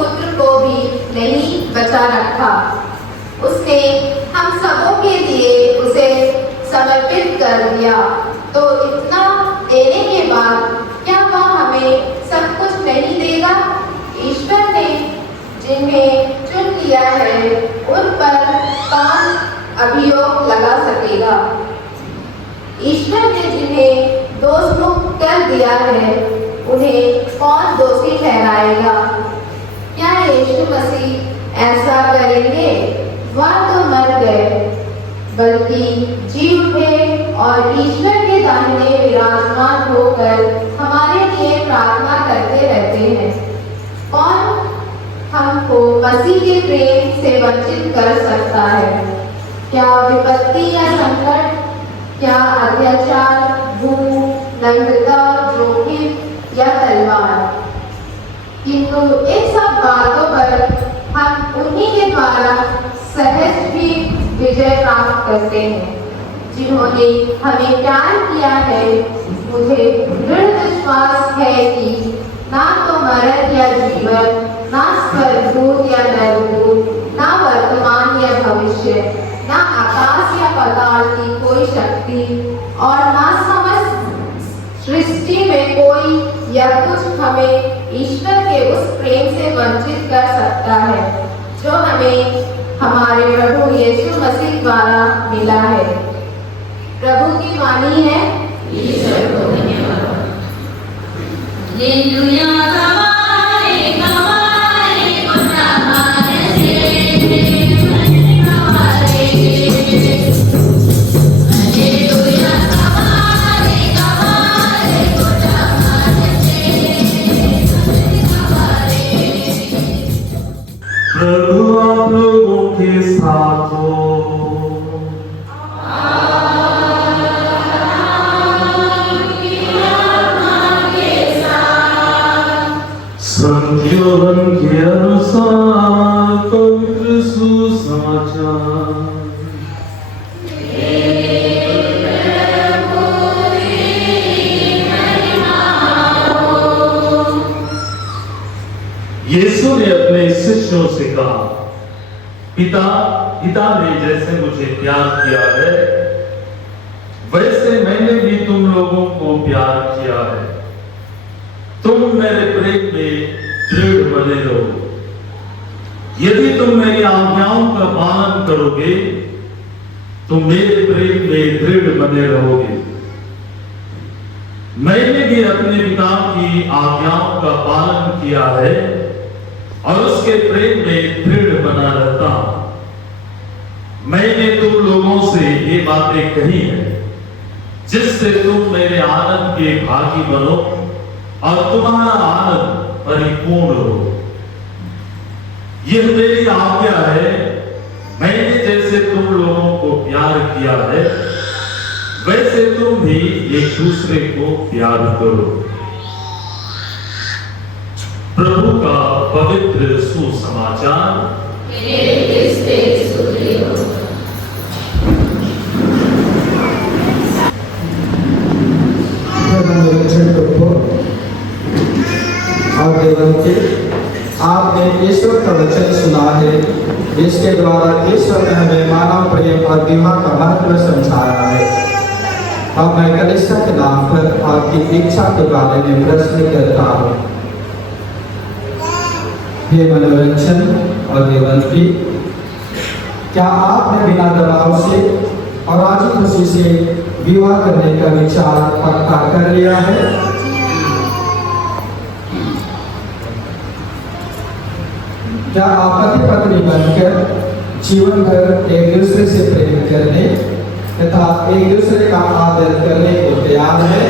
पुत्र को भी नहीं बचा रखा। उसने हम सबों के लिए उसे समर्पित कर दिया। तो इतना देने के बाद क्या वह हमें सब कुछ नहीं देगा? ईश्वर ने जिन्हें चुन लिया है उन पर कौन अभियोग लगा सकेगा? ईश्वर ने जिन्हें दोष मुक्त कर दिया है उन्हें कौन दोषी ठहराएगा? क्या यीशु मसीह ऐसा करेंगे? वह तो मर गए बल्कि जी उठे और ईश्वर के दाहिने विराजमान होकर हमारे लिए प्रार्थना करते रहते हैं। कौन हमको मसीह के प्रेम से वंचित कर सकता है? क्या विपत्ति या संकट, क्या अत्याचार, भूख, नंगता, जोखिम या तलवार? किंतु इन सब बातों पर हम उन्हीं के द्वारा सहज भी विजय प्राप्त करते हैं जिन्होंने हमें प्यार किया है। मुझे दृढ़ विश्वास है कि ना तो मरण या जीवन, ना स्वर्गदूत या नरदूत, ना वर्तमान या भविष्य, ना आकाश या पाताल की कोई शक्ति और ना समस्त सृष्टि में कोई या कुछ हमें ईश्वर के उस प्रेम से वंचित कर सकता है जो हमें हमारे प्रभु यीशु मसीह द्वारा मिला है। प्रभु की वाणी है। ईश्वर को धन्यवाद। हालेलुया। प्रभु आप लोगों के साथ हो। संत योहन के अनुसार पवित्र सुसमाचार। यीशु ने अपने शिष्यों से कहा, पिता ने जैसे मुझे प्यार किया है वैसे मैंने भी तुम लोगों को प्यार किया है। तुम मेरे प्रेम में दृढ़ बने रहो। यदि तुम मेरी आज्ञाओं का पालन करोगे तो मेरे प्रेम में दृढ़ बने रहोगे। मैंने भी अपने पिता की आज्ञाओं का पालन किया है और उसके प्रेम में दृढ़ बना रहता हूं। मैंने तुम लोगों से ये बातें कही है जिससे तुम मेरे आनंद के भागी बनो और तुम्हारा आनंद परिपूर्ण हो। यह मेरी आज्ञा है, मैंने जैसे तुम लोगों को प्यार किया है वैसे तुम भी एक दूसरे को प्यार करो। प्रभु का पवित्र सुसमाचार। आपने ईश्वर का वचन सुना है, जिसके द्वारा ईश्वर ने हमें मानव प्रेम और विवाह का महत्व समझाया है। अब मैं कलीसिया के नाम पर आपकी इच्छा के बारे में प्रश्न करता हूँ। हे मनोरंजन और देवंती, क्या आपने बिना दबाव से और राजी खुशी से विवाह करने का विचार पक्का कर लिया है? क्या आप पति पत्नी बनकर जीवन भर एक दूसरे से प्रेम करने तथा एक दूसरे का आदर करने को तैयार है?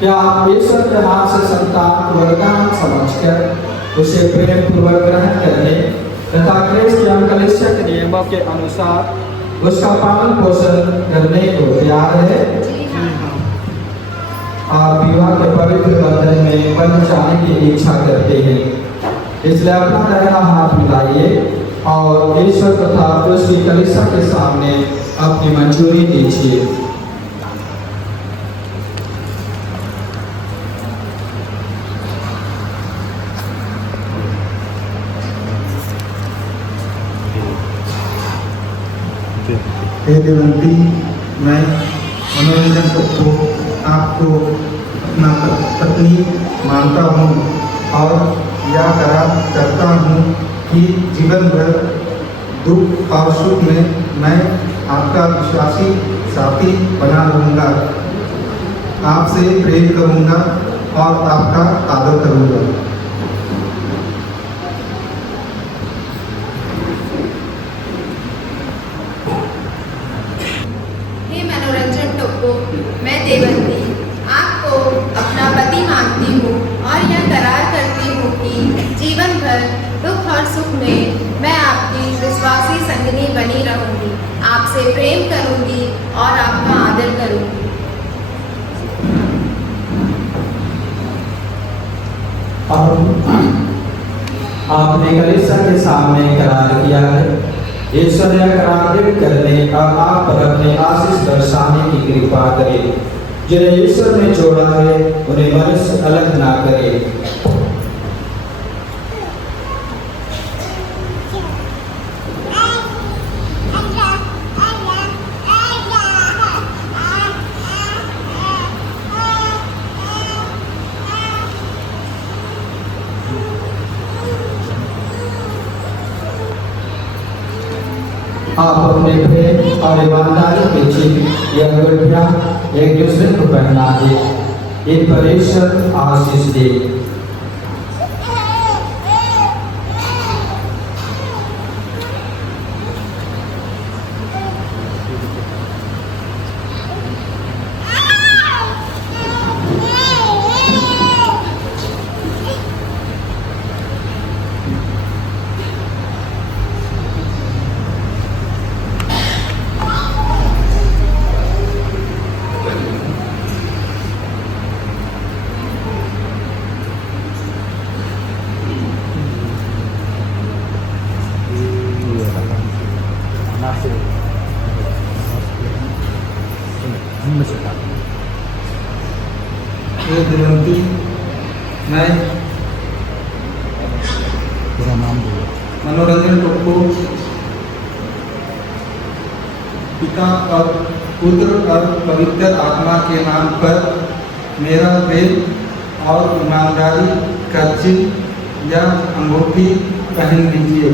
क्या आप ईश्वर के हाथ से संतान वरदान समझकर उसे प्रेम पूर्वक ग्रहण करने तथा क्रिश्चियन कलीसिया के नियमों के अनुसार उसका पालन पोषण करने को तैयार है? आप विवाह के पवित्र बंधन में बंध जाने की इच्छा करते हैं, इसलिए अपना दाहिना हाथ मिलाइए और ईश्वर तथा दूसरी कलीसिया के सामने अपनी मंजूरी दीजिए। हे देवंती, मैं मनोरंजन को आपको अपना पत्नी मानता हूँ और यह करार करता हूँ कि जीवन भर दुख और सुख में मैं आपका विश्वासी साथी बना रहूँगा, आपसे प्रेम करूँगा और आपका आदर करूँगा। हे मनोरंजन टोप्पो, मैं देवंती आपको अपना पति मानती हूँ और यह करार करती हूँ कि जीवन भर दुख और सुख में मैं आपकी विश्वासी संगिनी बनी रहूँगी, आपसे प्रेम करूँगी और आपका आदर करूँगी। आपने कलीसिया के सामने करार किया है, ईश्वर यह करार दृढ़ करने और आप पर अपने आशीष बरसाने की कृपा करे। जिन्हें ईश्वर ने जोड़ा है उन्हें मनुष्य अलग ना करे। आप अपने प्रेम और ईमानदारी के चिन्ह या अंगूठियां एक दूसरे को पहना दे, इन पर ईश्वर आशीष दे। हे देवंती, मैं मनोरंजन टोप्पो पिता और पुत्र और पवित्र आत्मा के नाम पर मेरा प्रेम और ईमानदारी का चिन्ह या अंगूठी पहन लीजिए।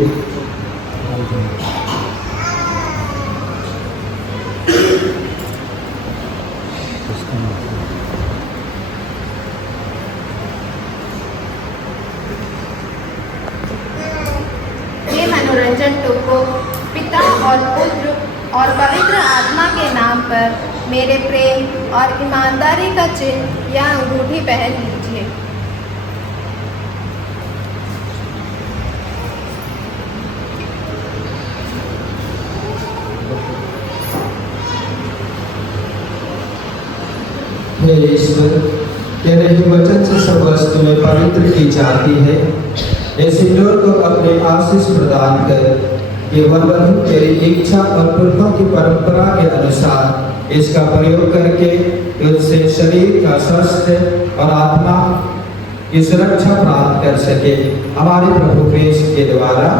हे मनोरंजन टोप्पो, पिता और पुत्र और पवित्र आत्मा के नाम पर मेरे प्रेम और ईमानदारी का चिन्ह या अंगूठी पहन लीजिए। हे ईश्वर, तेरे ही वचन से सब वस्तुएं पवित्र की जाती है। इस सिंदूर को अपने आशीष प्रदान कर कि वरवधु तेरी इच्छा और पुरखों की परंपरा के अनुसार इसका प्रयोग करके उससे शरीर का स्वास्थ्य और आत्मा की सुरक्षा प्राप्त कर सके, हमारे प्रभु क्रिस्त के द्वारा।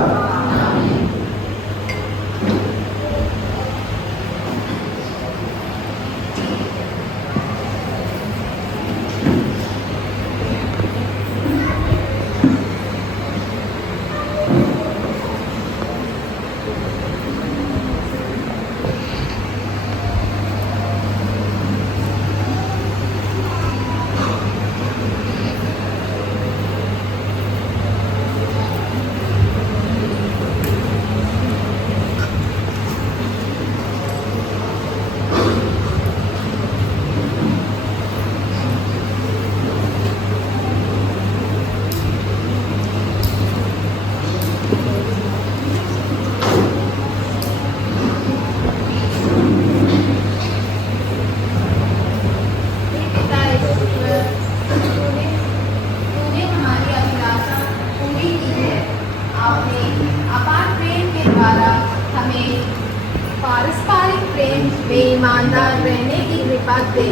पारस्परिक प्रेम में ईमानदार रहने की कृपा दे।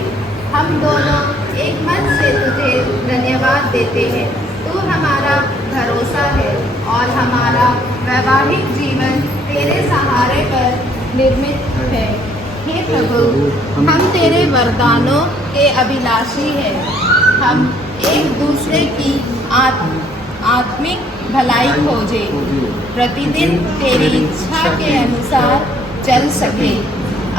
हम दोनों एक मन से तुझे धन्यवाद देते हैं। तू हमारा भरोसा है और हमारा वैवाहिक जीवन तेरे सहारे पर निर्मित है। हे प्रभु, हम तेरे वरदानों के अभिलाषी हैं। हम एक दूसरे की आत्मिक भलाई खोजे, प्रतिदिन तेरी इच्छा के अनुसार चल सके,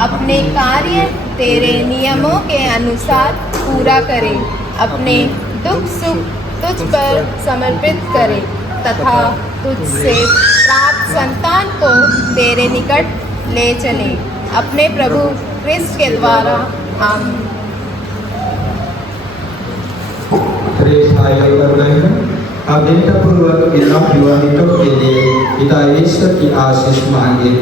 अपने कार्य तेरे नियमों के अनुसार पूरा करे, अपने दुख सुख तुझ पर समर्पित करे तथा तुझसे प्राप्त संतान को तेरे निकट ले चले, अपने प्रभु क्रिस्त के द्वारा। आमीन। प्रेस भाइयों और बहनों, अब विनम्रपूर्वक विवाहितों के लिए पिता ईश्वर की आशीष मांगे।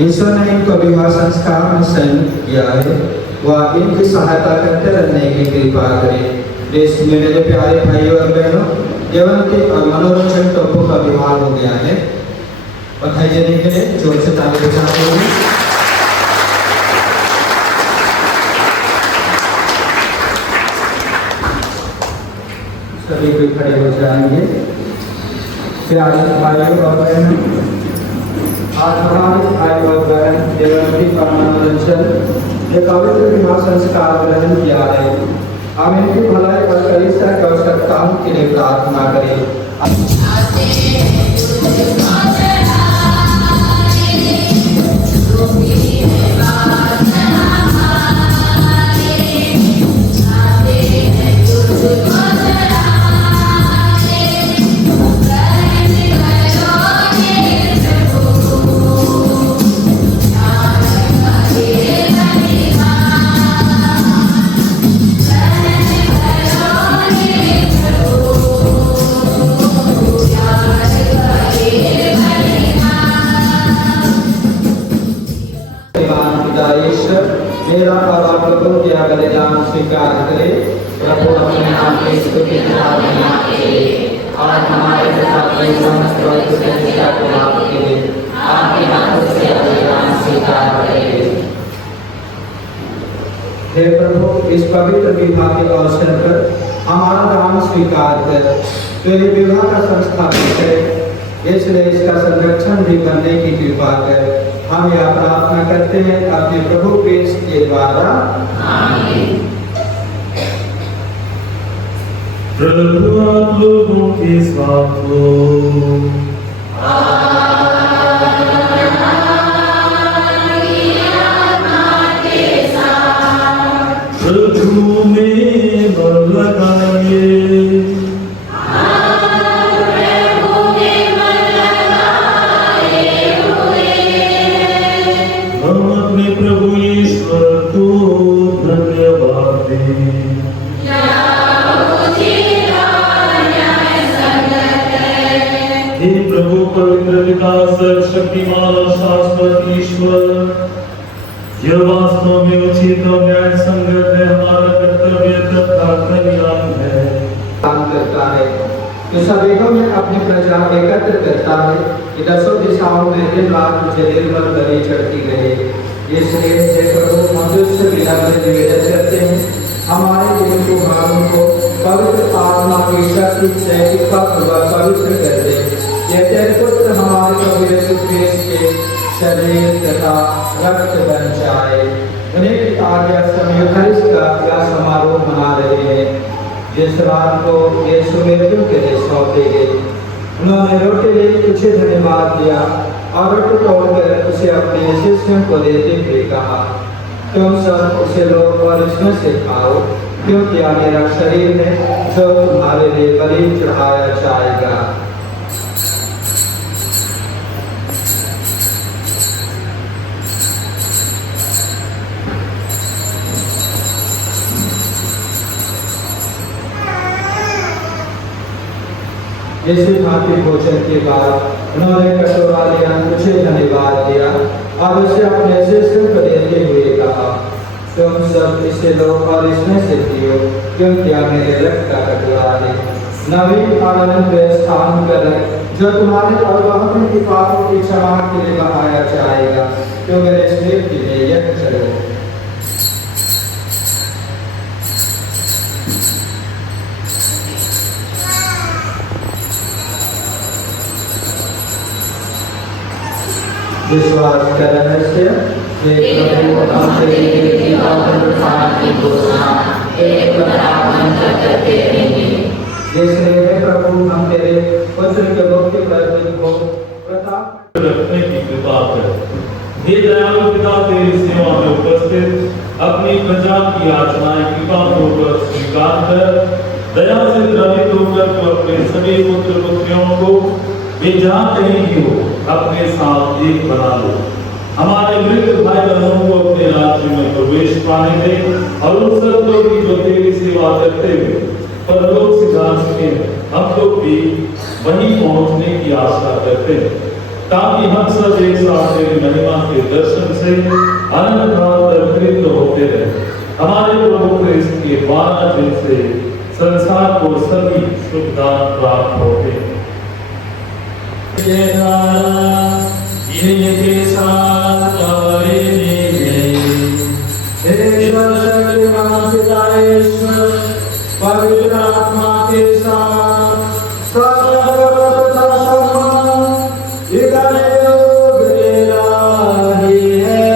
ईश्वर ने इनको विवाह संस्कार में सम्मिलित किया है, वह इनकी सहायता करते रहने की कृपा करे। देश में मेरे प्यारे भाइयों और बहनों, जीवंती और मनोरंजन टप्पू का विवाह हो गया है। बधाई देने के लिए जोर से ताली बजाते हैं। सभी कोई खड़े हो जाएंगे। प्यारे भाइयों और बहनों, आज हमारे भाई और बहन देवंती का मनोरंजन ये पवित्र विवाह संस्कार ग्रहण किया है। हम इनकी भलाई और कलीसिया की आवश्यकताओं के लिए प्रार्थना करें। मेरा और आप लोगों के बलिदान स्वीकार करे। प्रभु अपने नाम की स्तुति और हमारे साथ समस्त प्रतिष्ठा को आपके आपके हाथों से बलिदान स्वीकार करे। हे प्रभु, इस पवित्र विवाह के अवसर पर हमारा दान स्वीकार कर तेरे विवाह का संस्थापन करे, इसलिए इसका संरक्षण भी करने की कृपा कर। हम यह प्रार्थना करते हैं अपने प्रभु क्रिस्त के द्वारा। आमीन। प्रभु आप लोगों के साथ हो। प्रभु में मन लगाइए। पवित्र पिता सर्वशक्तिमान और शाश्वत ईश्वर, यह वास्तव में उचित और न्याय संगत है, हमारा कर्तव्य तथा कल्याण है। काम करता है कि सभी को में अपनी प्रजा एकत्र करता है कि दसों दिशाओं में दिन रात मुझे निर्मल बलि चढ़ती रहे। इसलिए हे प्रभु, मनुष्य के नाम में निवेदन करते हैं, हमारे दिल को भावों को पवित्र आत्मा की शक्ति से पवित्र कर दे। ये तेरे पुत्र हमारे प्रभु यीशु क्रिस्त के शरीर तथा रक्त बन जाए। उन्हीं की आज्ञा से यूखारिस्ट का समारोह मना रहे हैं। जिस रात को यीशु मृत्यु के लिए सौंपे गए, उन्होंने रोटी ले तुझे धन्यवाद दिया और रोटी तोड़कर उसे अपने शिष्यों को देते हुए कहा, तुम सब उसे लो और इसमें से खाओ, क्योंकि यह मेरा शरीर है जो तुम्हारे लिए बलि चढ़ाया जाएगा। इसी भांति भोजन के बाद उन्होंने कटोरा लिया, मुझे धन्यवाद दिया और उसे अपने शिष्यों को देते हुए कहा, तुम सब इसे लो और इसमें से पियो, क्योंकि यह मेरे रक्त का कटोरा है, नवीन आनंद स्थान पर जो तुम्हारे और बहुतों की पापों की क्षमा के लिए बहाया जाएगा। तो मेरे स्मृति में यह करो। विश्वास कर रहस्य हे प्रभु हम तेरी कृपा और प्रसाद की घोषणा एक प्रकार मंत्र करते रहेंगे। जैसे हे प्रभु हम तेरे पुत्र के मुक्ति पर को प्रताप रखने की कृपा कर। हे दयालु पिता, तेरी सेवा में उपस्थित अपनी प्रजा की याचनाएं कृपा पूर्वक स्वीकार कर। दया से द्रवित होकर तो अपने सभी पुत्र पुत्रियों को ये जहाँ कहीं भी हो अपने साथ एक बना लो। हमारे मृत भाई बहनों को अपने राज्य में प्रवेश पाने दे और उन सब लोग भी जो तेरी सेवा करते हुए परलोक से जा चुके हैं, हम लोग भी वहीं पहुंचने की आशा करते हैं, ताकि हम सब एक साथ तेरी महिमा के दर्शन से अनंत काल तक तृप्त होते रहे। हमारे प्रभु क्रिस्त के 12 दिन से संसार को सभी सुख दान प्राप्त होते हैं। इनके साथ ईश्वर शक्तिमान पिताईश्वर पवित्र आत्मा के साथ सर्वत्र सम्मान इधर ही है।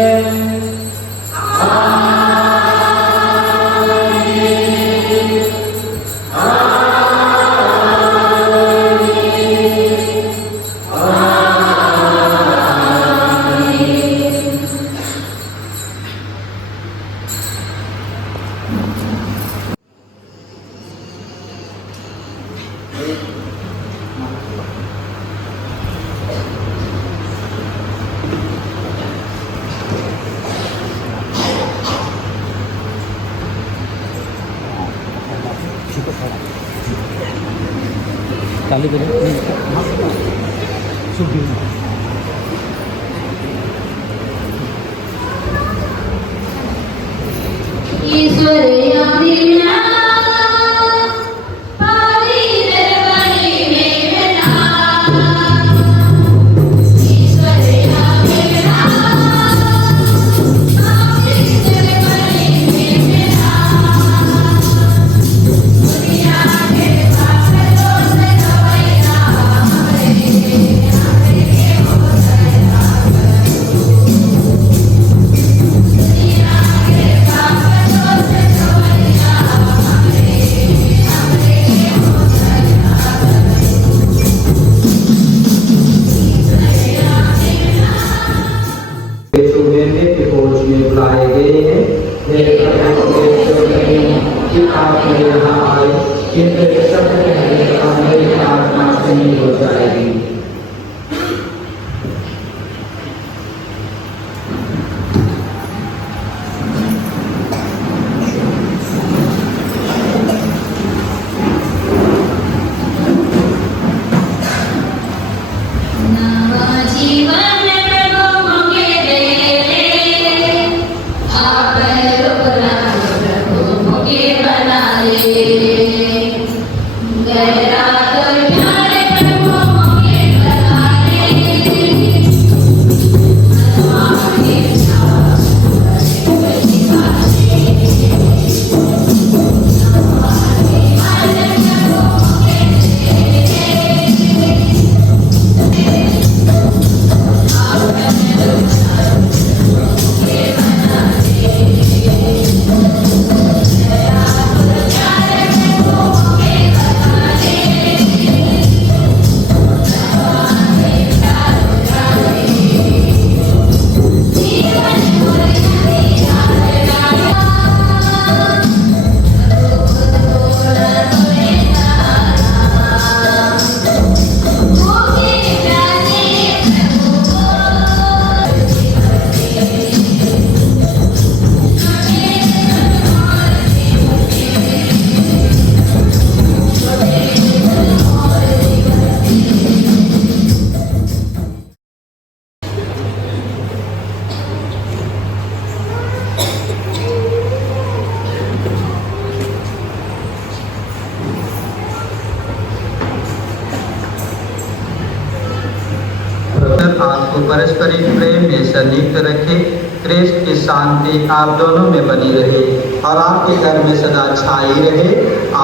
आपको परस्पर प्रेम में संयुक्त रखे। क्रिस्त की शांति आप दोनों में बनी रहे और आपके घर में सदा छाई रहे।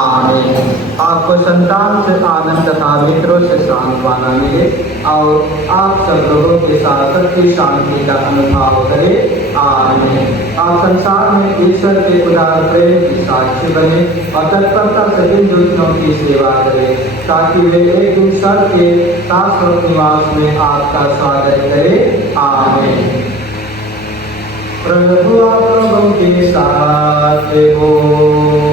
आमीन। आपको संतान से आनंद तथा मित्रों से सांत्वना मिले और आप सब लोगों के साथ सच्ची शांति का अनुभव करें। आमीन। आप संसार में ईश्वर के उदार प्रेम की साक्षी बने और तत्परता से इन दूतों की सेवा करें, ताकि वे एक दिन स्वर्ग के शाश्वत निवास में आपका स्वागत करें। आमीन। प्रभु आप लोगों के साथ हो।